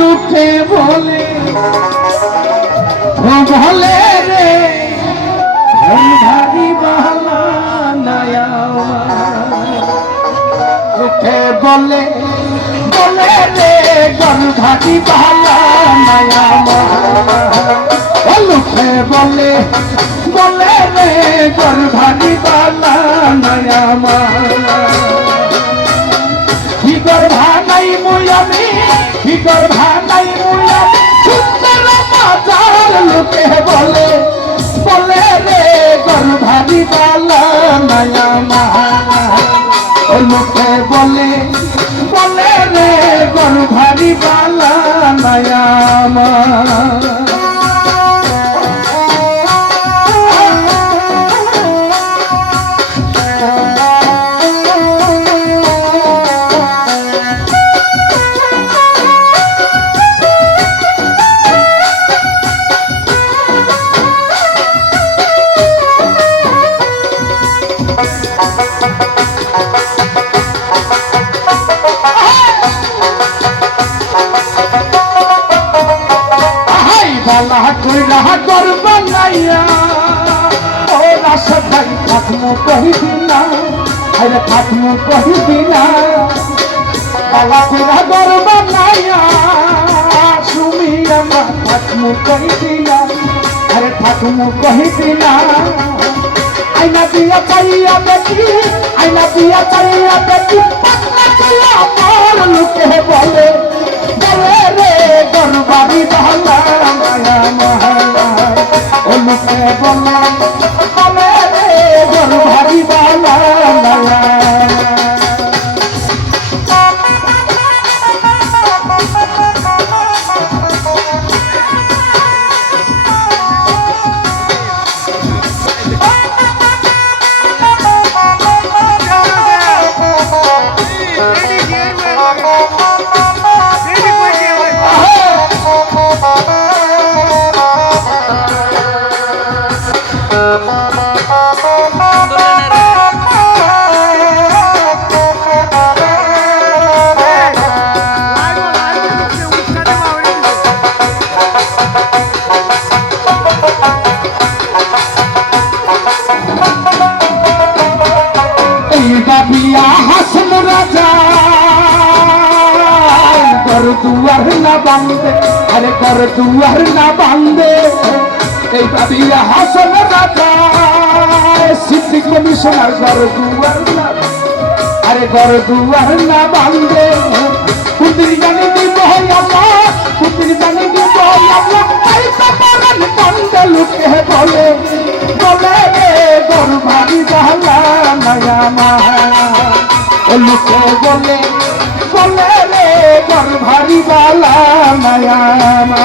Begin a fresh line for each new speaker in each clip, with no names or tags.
লুকে বলে। ও বলে রে ভারী বালা নয়া লুকে বলে বলে রে গর বালা নয়া ও লুকে বলে বলে রে গর বালা নয়া ভিতর বালা নয়া ও লোকে বলে বলে রে গর্ভারি বালা নয়া আহাই থাকমু কহিবি না আরে থাকমু কহিবি না বালা কইরা করব নাইয়া সুমি আমা থাকমু কহিবি না আরে থাকমু কহিবি না আইনা দিয়া চাইয়া দেখি আইনা দিয়া চাইয়া দেখি, পাতলা চাইয়া আমার লোকে বলে বলে রে গরবারি বালা। বান্ধে আরে কর দুয়ার না বান্ধে এই বাবিয়া হাসন রাজা সিটি কমিশনার কর দুয়ার না আরে কর দুয়ার না বান্ধে কুতির জানি দিব আল্লাহ কুতির জানি দিব আল্লাহ এই তো পারান বান্ধে লুকে বলে বলে রে গর ভাবি বালা নয়া মা ও লুকে বলে বলে রে গর্ভারি বালা নয়া মা।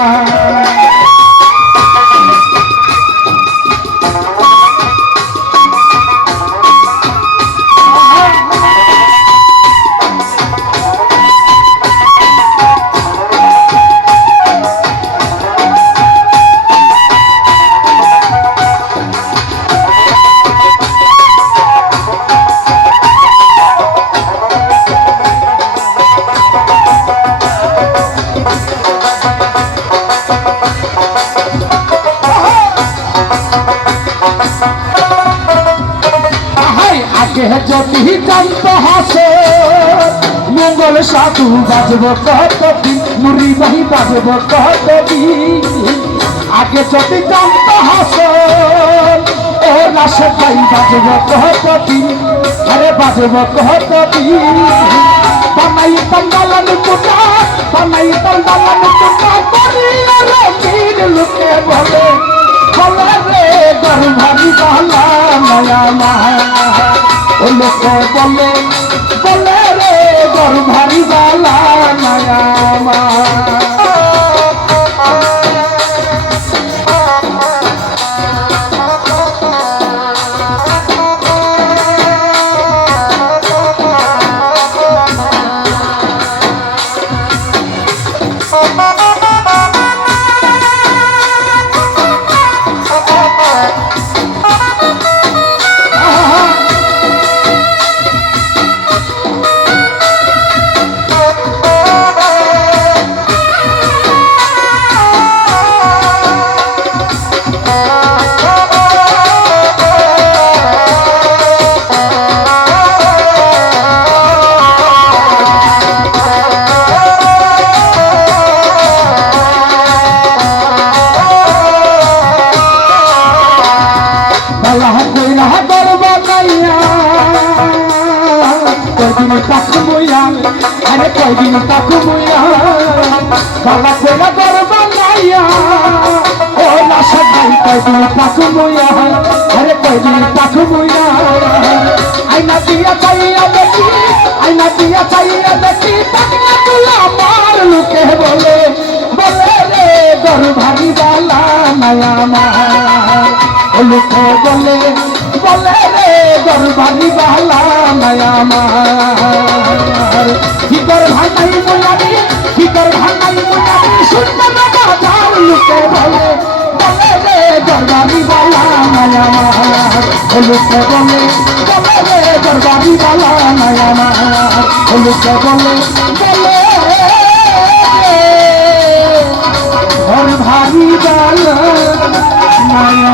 আগে যদি জানত হাসে, মঙ্গল সাধু বাজব কতদিন মুড়ি বাহি বাজব কতদিন আগে যদি জানত হাসে, ও রাসে ভাই বাজব কতদিন আরে বাজব কতদিন বানাই তন্দালান কুটা, বানাই তন্দালান কুটা, করিয়া রবির লোকে বলে বলে রে গর্ভারি বালা মায়া মায়া ও লোকে বলে বলে রে গর্ভারি বালা মায়া তাকু মুয়া বালা কোলা করবা নাইয়া ও না সবাই কয়দিন তাকু মুয়া আরে কয়দিন তাকু মুয়া আইনা দিয়া চাইয়া দেখি আইনা দিয়া চাইয়া দেখি তাকিয়া তুলা মার লুকে বলে বলে রে গর বালা মায়া ও লুকে বলে বলে রে গর ভারি বালা, মায়া মার কর ভাঙাই কি কর ভাঙাই মোয়াবি শুনতে না বাজার লুকে বলে বলে রে গর বালা, মায়া মার লুকে বলে বলে রে গর বালা, মায়া মার লুকে বলে বলে ঘর ভারি বালা, মায়া